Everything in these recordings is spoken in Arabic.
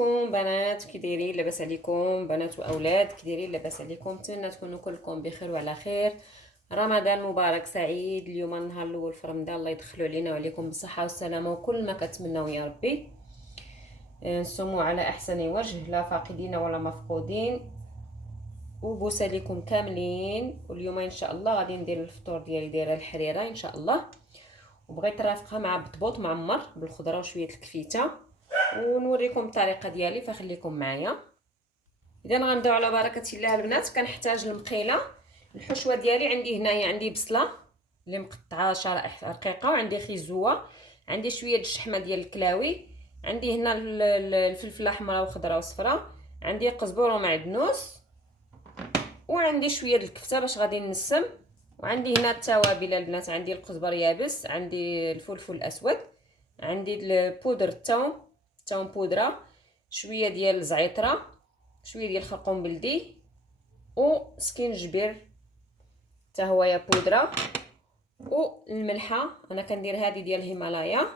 عليكم بنات، كي دايرين؟ لاباس عليكم بنات واولاد؟ كي دايرين؟ لاباس عليكم؟ نتمنى تكونوا كلكم بخير وعلى خير. رمضان مبارك سعيد. اليوم النهار الاول في رمضان، الله يدخلوا علينا وعليكم بالصحه والسلامه وكل ما كتمنوا يا ربي. نصوموا على احسن وجه، لا فاقدين ولا مفقودين. وبوسه ليكم كاملين. واليوم ان شاء الله غادي ندير الفطور ديالي، دايره الحريره ان شاء الله، وبغيت نرافقها مع بطبوط معمر بالخضره وشويه الكفيته، ونوريكم الطريقه ديالي، فخليكم معايا. اذا غنبداو على بركه الله البنات. كنحتاج المقيله. الحشوه ديالي عندي هنايا، عندي بصله اللي مقطعه شرائح رقيقه، وعندي خيزوه، عندي شويه الشحمه ديال الكلاوي، عندي هنا الفلفل الاحمر وخضره وصفراء، عندي قزبر ومعدنوس، وعندي شويه الكفته باش غادي نسم، وعندي هنا التوابل البنات. عندي القزبر يابس، عندي الفلفل الاسود، عندي البودر الثوم بودره، شويه ديال الزعتره، شويه ديال الخرقوم بلدي، وسكينجبير حتى هو يا بودره، والملحه انا كندير هذه ديال الهيمالايا،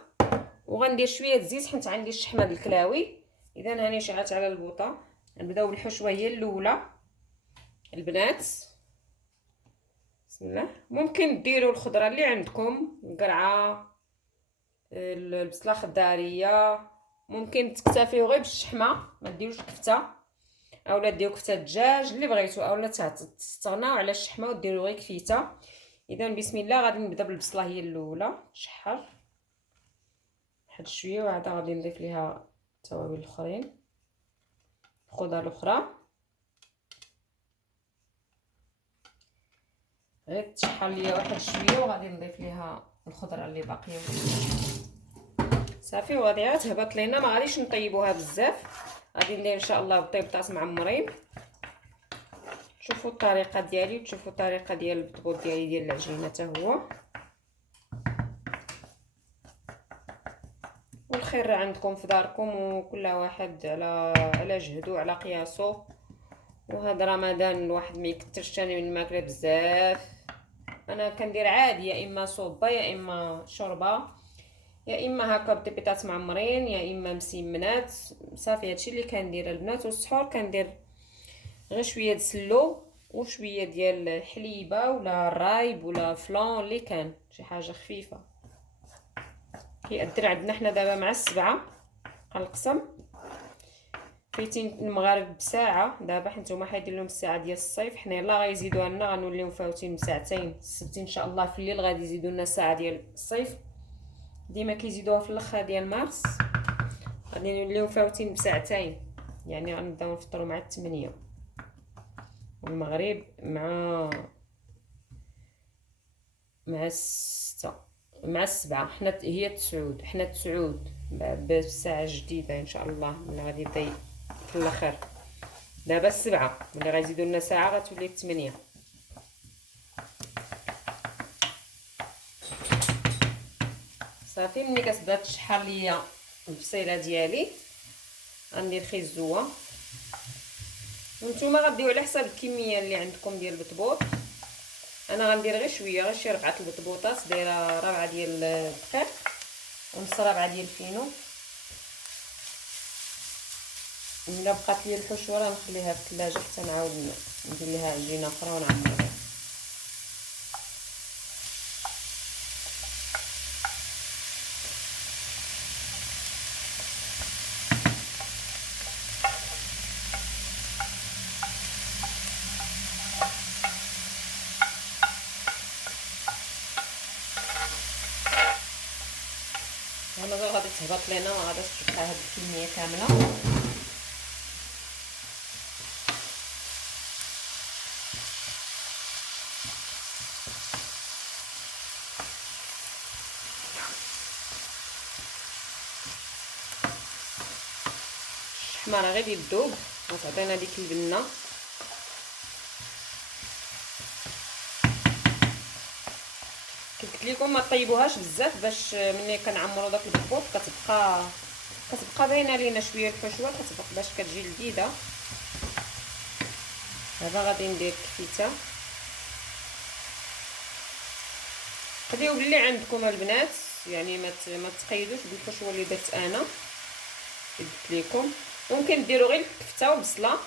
وغندير شويه الزيت حيت عندي الشحمه د الكلاوي. اذا هاني شعلت على البوطه. نبداو بالحشوه هي الاولى البنات. بسم الله. ممكن ديروا الخضره اللي عندكم، القرعه، البصله خضاريه، ممكن تكتفيو غير بالشحمه، ما ديروش كفته، اولا ديروا كفته الدجاج اللي بغيتو، اولا تستغناو على الشحمه وديروا غير كفيته. اذا بسم الله. غادي نبدا بالبصله هي الاولى، تشحر واحد شويه، وعاد غادي نضيف ليها التوابل الاخرين، الخضر الاخرى، غير تشحر ليا واحد شويه، وغادي نضيف ليها الخضره اللي باقيه صافي. وغادي عاد تهبط لينا، ما غاديش نطيبوها بزاف، غادي ندير ان شاء الله بطيبطات معمرين. شوفوا الطريقه ديالي وتشوفوا الطريقه ديال البطبوط ديالي ديال العجينه حتى هو. والخير عندكم في داركم، وكل واحد على جهده على قياسه. وهذا رمضان الواحد ما يكثرش ثاني من الماكله بزاف. انا كندير عادي، يا اما صوبه يا اما شوربه يا اما هكا بطيبيطات معمرين يا اما مسمنات صافي. هادشي اللي كندير البنات. والسحور كندير غير شويه سلو وشويه ديال الحليبه ولا الرايب ولا فلان، اللي كان شي حاجه خفيفه. كيأذن عندنا حنا دابا مع 7 القسم، فايتين المغرب بساعه دابا، حيت نتوما حيدير لهم الساعه ديال الصيف. حنا يلاه غيزيدوها لنا، غنوليو فاوتين بساعتين. السبت ان شاء الله في الليل غادي يزيدوا لنا الساعه ديال الصيف، ديما كيزيدوها في الاخر ديال مارس، غادي نوليو فاوتين بساعتين. يعني غنبداو نفطروا مع 8 والمغرب مع 6 مع 7. حنا هي 9، حنا 9 بالساعه جديده ان شاء الله، ملي غادي يبدا في الاخر. دابا 7 ملي غيزيدوا لنا ساعه غتولي 8 صافي. ملي كتبدا تشحر ليا البصيله ديالي غندير خيزوه، وانتم غديروا على حساب الكميه اللي عندكم ديال البطبوط. انا غندير غير شويه، غير شي 4 البطبوطات، دايره 4 ديال الدقيق ونص 4 ديال الفينو. الا بقات لي الحشوه راه نخليها في الثلاجه حتى نعاود ندير لها عجينه اخرى ونعمرها. انا غادي تهبط لينا، ما غاديش تبقى هاد الكميه كامله. الشحمه راه غير يذوب وتعطينا ديك البنه. قلت لكم ما طيبوهاش بزاف، باش ملي كنعمروا داك البطبوط كتبقى باينه لينا شويه الحشوه، باش كتجي لذيذه. دابا غادي ندير كفيته. خديو باللي عندكم البنات، يعني ما تقيدوش بالحشوه اللي درت انا، درت لكم. ممكن ديروا غير الكفته وبصله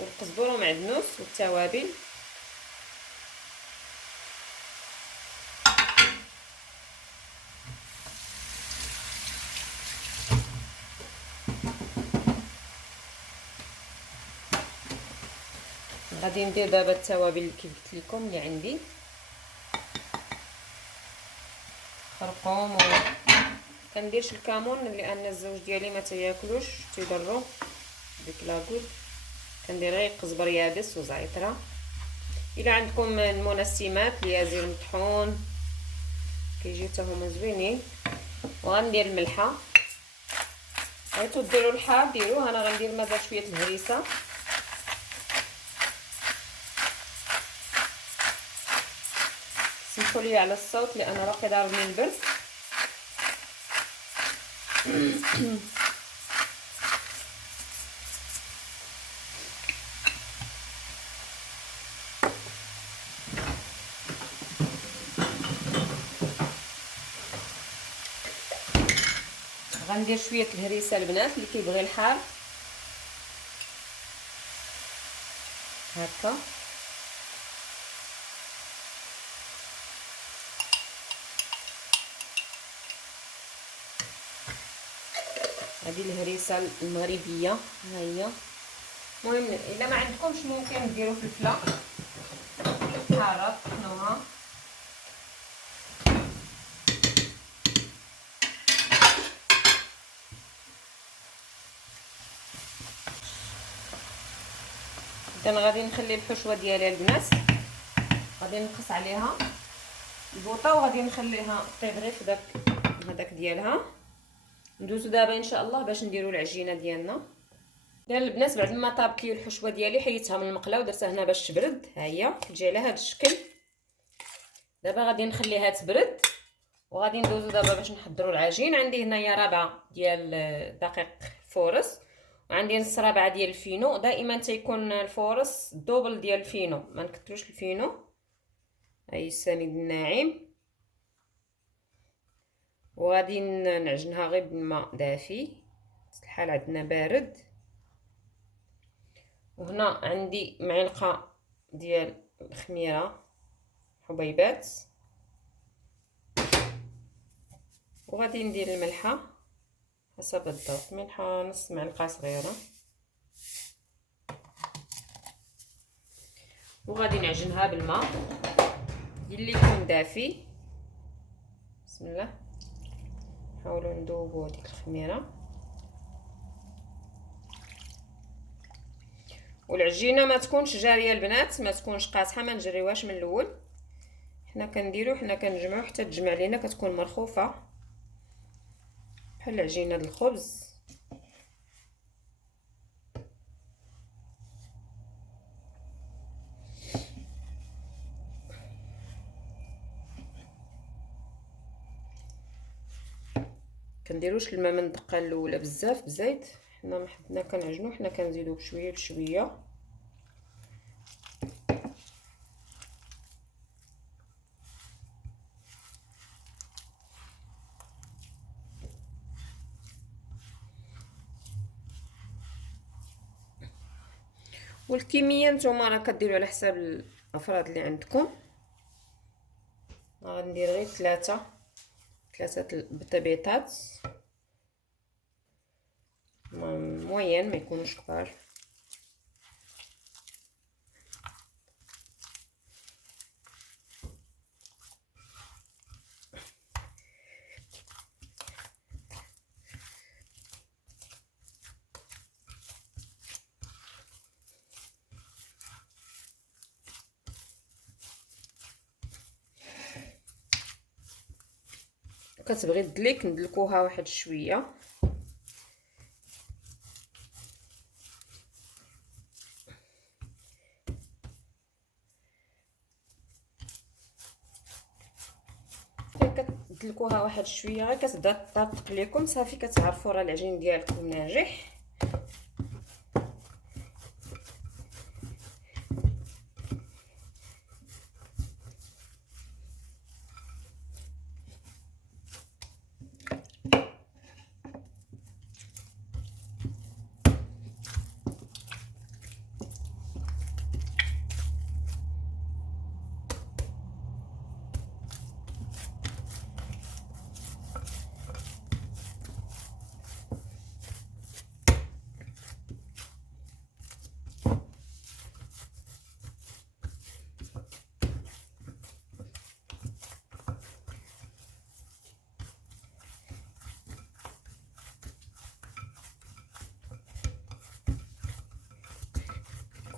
والقزبور ومعدنوس والتوابل. غادي ندير دابا التوابل اللي كيف قلت لكم اللي عندي، خرقوم كنديرش الكمون لان الزوج ديالي ما تياكلوش تيضرو ديك لاكود. كندير غير قزبر يابس وزعتره. الا عندكم المنسمات اليازير مطحون كيجيو حتى هما زوينين. وغندير الملحه، بغيتو ديروا الحار ديروه، انا غندير مازال شويه الهريسه. سمحوا لي على الصوت لان باقي ضاربني البرد. غندير شويه الهريسه البنات اللي كيبغي الحار هكا. هذه الهريسه المغربيه ها هي. المهم الا ما عندكمش ممكن ديروا فلفله حاره طحنوها. اذا غادي نخلي الحشوه ديالي البنات، غادي نقص عليها البوطه وغادي نخليها طيب غير في داك هذاك ديالها. ندوزو دابا ان شاء الله باش نديرو العجينه ديالنا. دابا البنات بعد ما طابت لي الحشوه ديالي حيدتها من المقله ودرتها هنا باش تبرد. ها هي كتجي على هذا الشكل. دابا غادي نخليها تبرد وغادي ندوزو دابا باش نحضروا العجين. عندي هنايا ربعه ديال دقيق فورس وعندي نص ربعه ديال الفينو. دائما تيكون الفورس دوبل ديال الفينو، ما نكثروش الفينو. هاي السميد الناعم. وغادي نعجنها غير بالماء دافي، الحال عندنا بارد. وهنا عندي معلقه ديال الخميره حبيبات، وغادي ندير الملحه حسب الذوق، ملحه نص معلقه صغيره. وغادي نعجنها بالماء اللي يكون دافي. بسم الله. نحاولوا نذوبوا ديك الخميره. والعجينه ما تكونش جاريه البنات، ما تكونش قاصحه، ما نجريوهاش من الاول. حنا كنجمعوا حتى تجمع لينا كتكون مرخوفه بحال عجينه الخبز. كنديروش الماء من الدقه الاولى بزاف بزيت. حنا كنعجنوا، حنا كنزيدوا بشويه بشويه. والكميه نتوما راه كديروا على حساب الافراد اللي عندكم. غندير غير ثلاثه البطبيطات موين، ما يكونوش كبار. كتبغي تدليك ندلكوها واحد شويه. كتدلكوها واحد شويه غير كتبدا تطابق لكم صافي، كتعرفوا راه العجين ديالكم ناجح.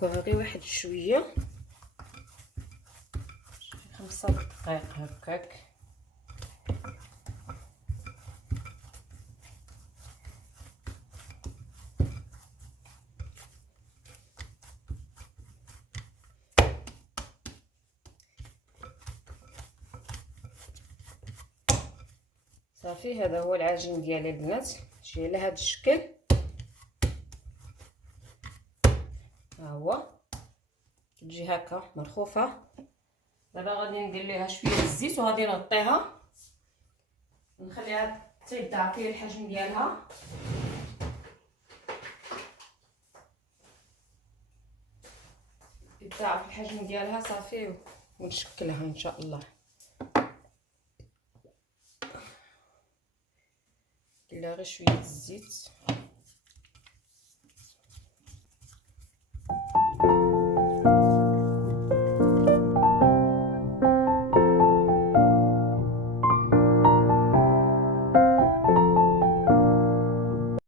نتركوها غير واحد شويه، 5 دقائق هكاك. صافي هذا هو العجين ديالي البنات، شي على هذا الشكل. ها هو تجي هكا مرخوفه. دابا غادي ندير ليها شويه الزيت وغادي نغطيها نخليها تيضاعف فيها الحجم ديالها. يضاعف الحجم ديالها صافي ونشكلها ان شاء الله. ندير غير شويه الزيت.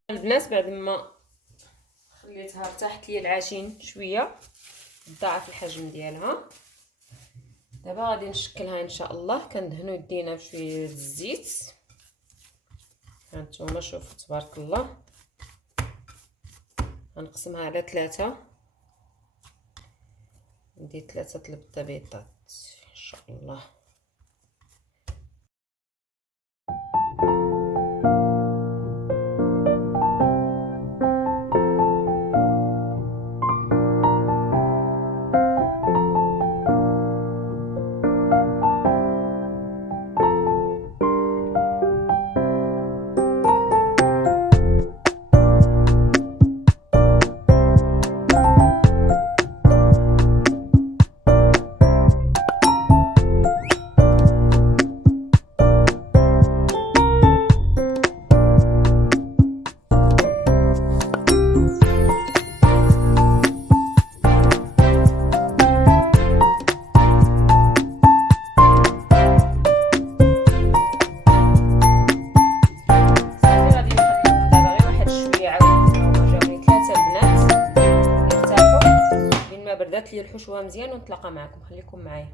البنات بعد ما خليتها ارتاحت لي العجين شويه، ضاعف الحجم ديالها، دابا غادي نشكلها ان شاء الله. كندهنوا يدينا بشويه الزيت. هانتوما شوفوا تبارك الله. غنقسمها على 3، ندير 3 البيضات ان شاء الله. بردات لي الحشوه مزيان ونتلاقى معكم. خليكم معايا.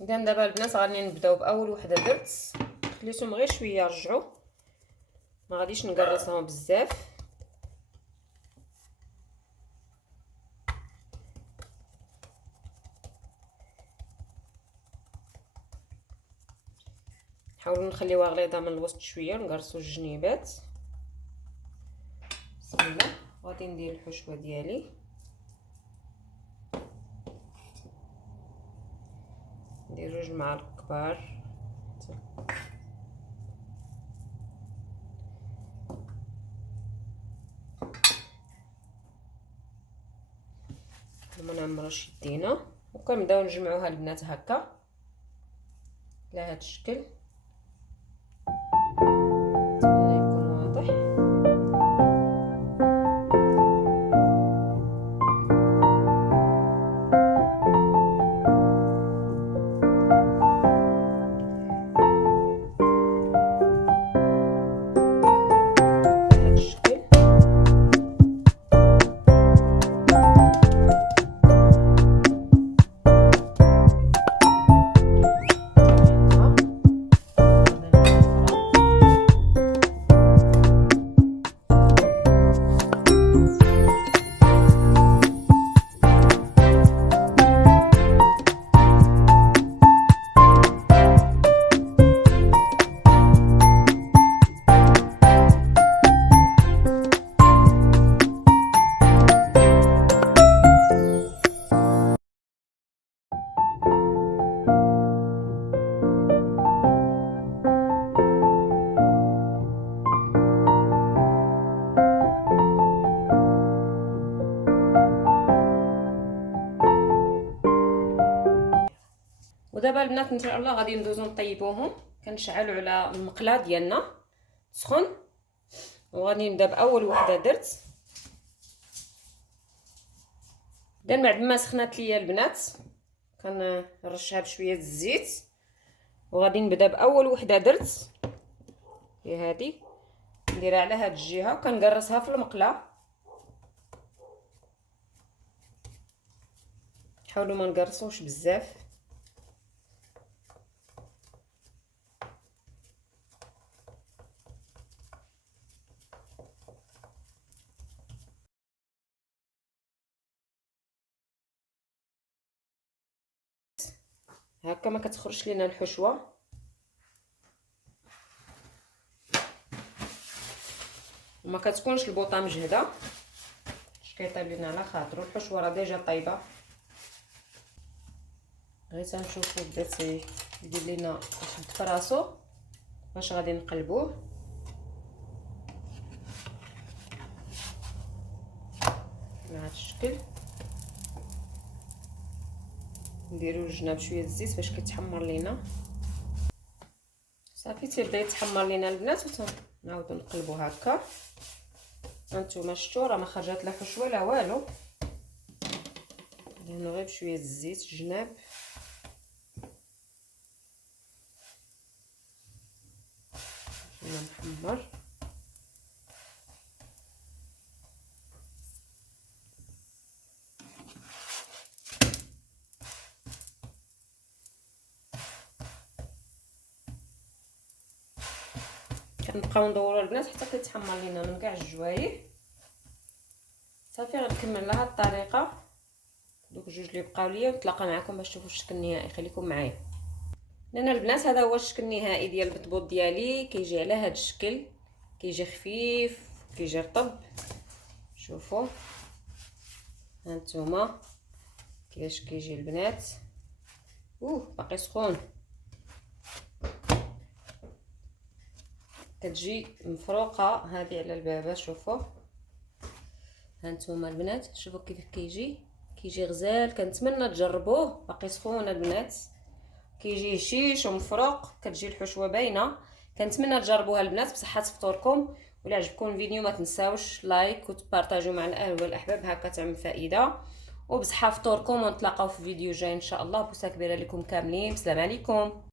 اذا دابا البنات غادي نبداو باول وحده درت، خليتهم غير شويه رجعوا، ما غاديش نقرصهم بزاف. نحاولوا نخليوها غليظه من الوسط شويه ونقرصوا الجنيبات. بسم الله. غادي ندير الحشوه ديالي، ندير 2 معالق كبار. ما نعمروش يدينا، وكنبداو نجمعوها البنات هكا على هذا الشكل. نتمنى يكون واضح. ودابا البنات ان شاء الله غادي ندوزو نطيبوهم. كنشعلوا على المقله ديالنا سخون، وغادي نبدا باول وحده درت. اذا بعد ما سخنات ليا البنات كنرشها بشويه الزيت، وغادي نبدا باول وحده درت هي هذه. نديرها على هاد الجهه وكنقرصها في المقله. حاولوا ما نقرصوش بزاف. هكا ما كتخرجش لينا الحشوه. وما كتكونش البوطه مجهده، باش كيطيب لينا على خاطرو. الحشوه راه ديجا طايبه، غير تنشوفو بدات يدير لينا يشد فراسو باش غادي نقلبوه بهذا الشكل. نديرو الجناب شويه الزيت باش كيتحمر لينا. صافي تيبدا يتحمر لينا البنات، ونعاودو نقلبو هكا. هانتوما شفتوا راه ما خرجت لا حشوه لا والو. ندهنو غير بشويه الزيت الجناب. محمر. كنبقاو ندورو البنات حتى كيتحمر لينا من كاع الجوايه. صافي غنكمل لها الطريقه دوك جوج اللي بقاو ليا، ونتلاقى معكم باش تشوفوا الشكل النهائي. خليكم معايا. لنا البنات هذا هو الشكل النهائي ديال البطبوط ديالي. كيجي على هذا الشكل، كيجي خفيف، كيجي رطب. شوفوا هانتوما كيفاش كيجي البنات. باقي سخون. كتجي مفروقه هذه على البابه. شوفوا هانتوما البنات، شوفوا كيف كيجي غزال. كنتمنى تجربوه. باقي سخون البنات، كيجي هشيش ومفروق، كتجي الحشوه باينه. كنتمنى تجربوها البنات بصحه فطوركم. ولا عجبكم الفيديو ما تنساوش لايك وتبارطاجيو مع الاهل والاحباب، هكا تعمل فائده. وبصحه فطوركم، ونتلاقاو في فيديو جاي ان شاء الله. بوسه كبيره لكم كاملين. بسلام عليكم.